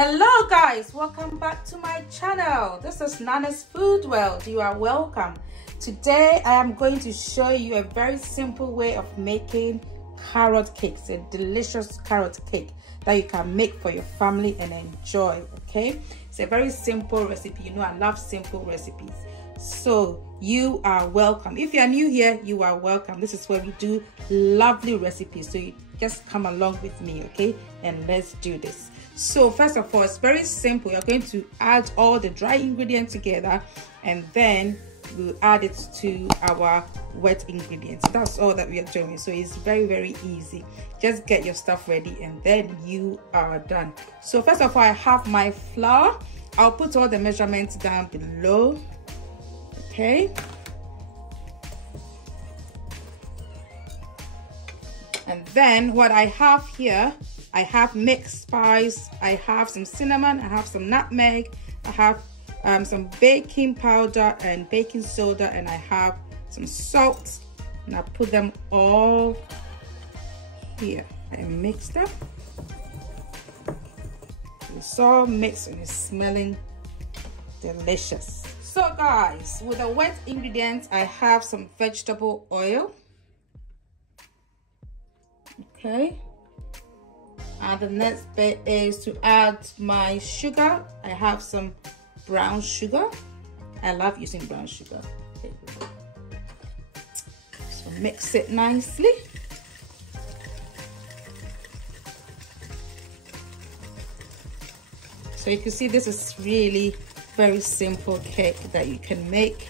Hello guys, welcome back to my channel. This is Nana's Food World. You are welcome. Today I am going to show you a very simple way of making carrot cakes, a delicious carrot cake that you can make for your family and enjoy. Okay, it's a very simple recipe. You know I love simple recipes, so you are welcome. If you are new here, you are welcome. This is where we do lovely recipes, so you just come along with me, okay, and let's do this. So first of all, it's very simple. You're going to add all the dry ingredients together, and then we'll add it to our wet ingredients. That's all that we are doing. So it's very easy. Just get your stuff ready and then you are done. So first of all, I have my flour. I'll put all the measurements down below. Okay. And then what I have here, I have mixed spice, I have some cinnamon, I have some nutmeg, I have some baking powder and baking soda, and I have some salt, and I put them all here and mix them. It's all mixed and it's smelling delicious. So guys, with the wet ingredients, I have some vegetable oil. Okay. And the next bit is to add my sugar. I have some brown sugar. I love using brown sugar. Okay. So mix it nicely. So you can see this is really very simple cake that you can make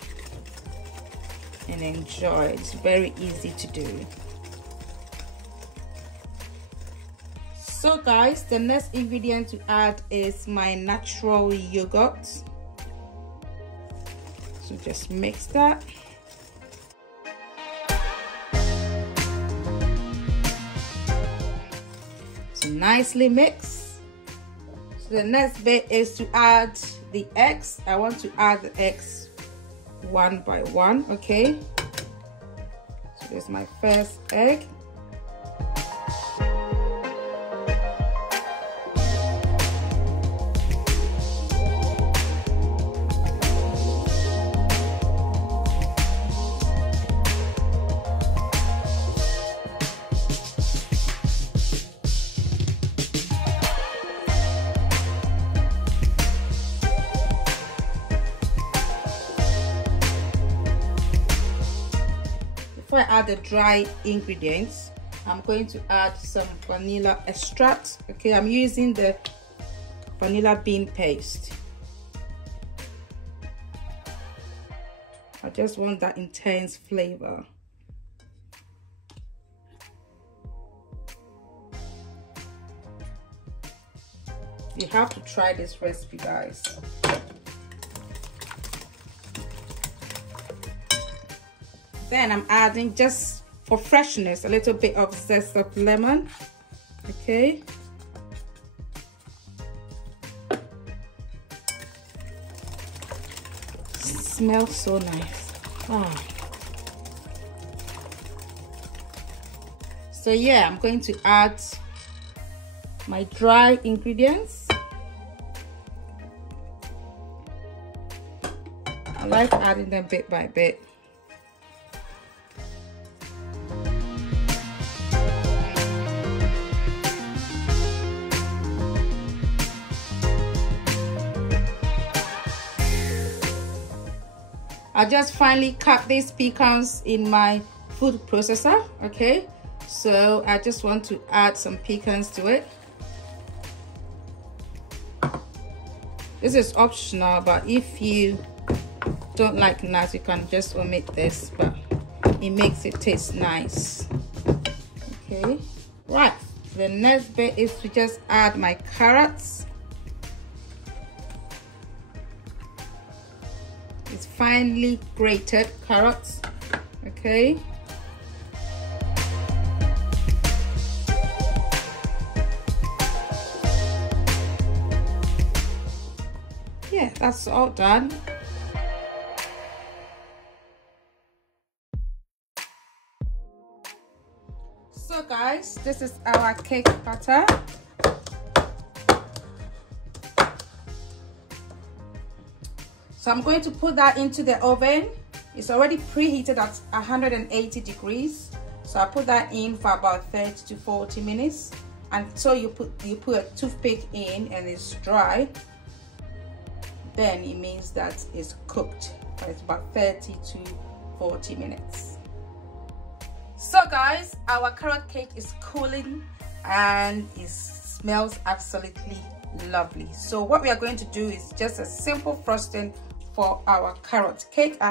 and enjoy. It's very easy to do. So guys, the next ingredient to add is my natural yogurt. So just mix that. So nicely mix. So the next bit is to add the eggs. I want to add the eggs one by one, okay? So this is my first egg. Before I add the dry ingredients, I'm going to add some vanilla extract. Okay, I'm using the vanilla bean paste. I just want that intense flavor. You have to try this recipe, guys. Then I'm adding, just for freshness, a little bit of zest of lemon. Okay. Smells so nice. Wow. So yeah, I'm going to add my dry ingredients. I like adding them bit by bit. I just finally cut these pecans in my food processor, okay? So I just want to add some pecans to it. This is optional, but if you don't like nuts, you can just omit this, but it makes it taste nice. Okay, right. The next bit is to just add my carrots. It's finely grated carrots, okay? Yeah, that's all done. So guys, this is our cake batter. So I'm going to put that into the oven. It's already preheated at 180 degrees. So I put that in for about 30 to 40 minutes. Until you put a toothpick in and it's dry, then it means that it's cooked. It's about 30 to 40 minutes. So guys, our carrot cake is cooling and it smells absolutely lovely. So what we are going to do is just a simple frosting for our carrot cake.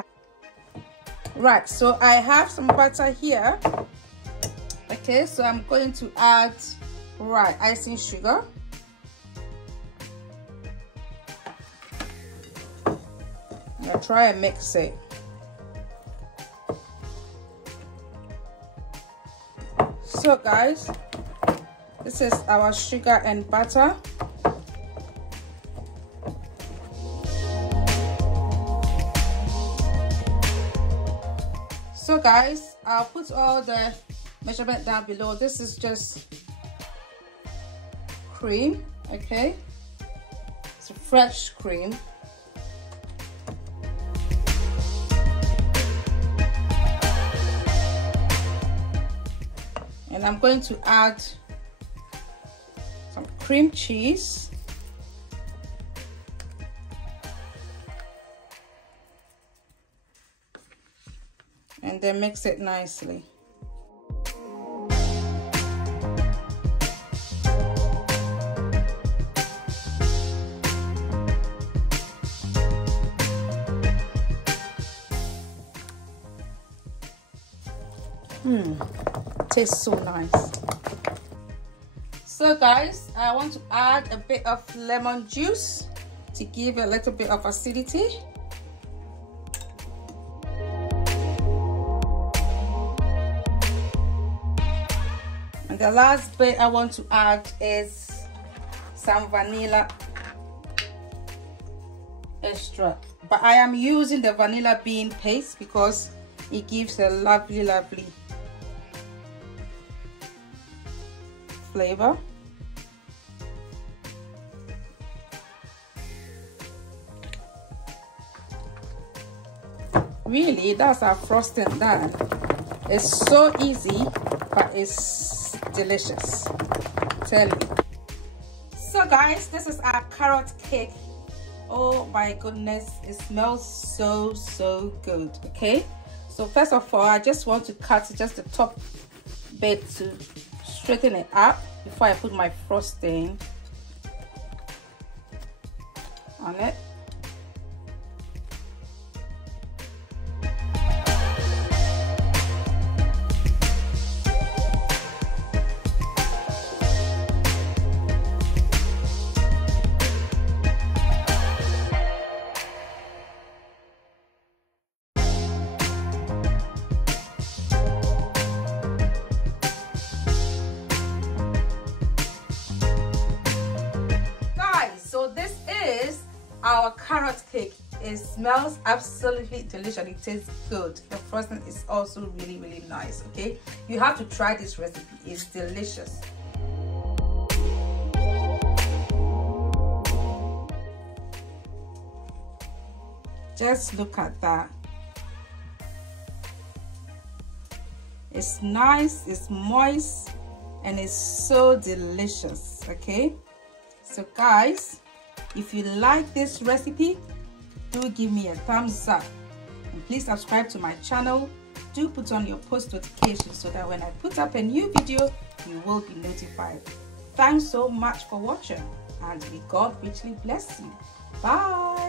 Right, so I have some butter here. Okay, so I'm going to add icing sugar. Now try and mix it. So guys, this is our sugar and butter. So guys, I'll put all the measurement down below. This is just cream, okay? It's a fresh cream. And I'm going to add some cream cheese. And then mix it nicely. Tastes so nice. So guys, I want to add a bit of lemon juice to give a little bit of acidity. And the last bit I want to add is some vanilla extract, but I am using the vanilla bean paste because it gives a lovely flavor. Really, that's our frosting done. It's so easy, but it's delicious, tell you. So guys, this is our carrot cake. Oh my goodness, it smells so good. Okay, so first of all, I just want to cut just the top bit to straighten it up before I put my frosting on it. So this is our carrot cake. It smells absolutely delicious. It tastes good. The frosting is also really nice. Okay, you have to try this recipe. It's delicious. Just look at that. It's nice, it's moist, and it's so delicious. Okay, so guys, if you like this recipe, do give me a thumbs up, and please subscribe to my channel. Do put on your post notifications so that when I put up a new video, you will be notified. Thanks so much for watching, and may God richly bless you. Bye.